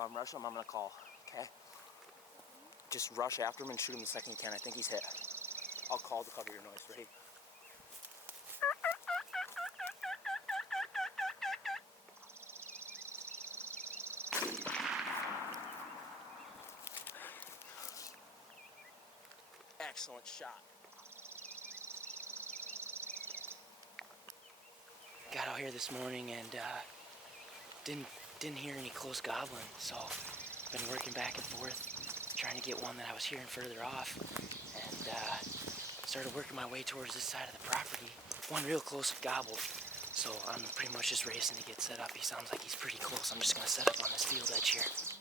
Come on, rush him, I'm gonna call, okay? Just rush after him and shoot him the second you can. I think he's hit. I'll call to cover your noise. Ready? Excellent shot. Got out here this morning and didn't hear any close gobbling, so been working back and forth, trying to get one that I was hearing further off, and started working my way towards this side of the property. One real close gobbled, so I'm pretty much just racing to get set up. He sounds like he's pretty close. I'm just gonna set up on this field edge here.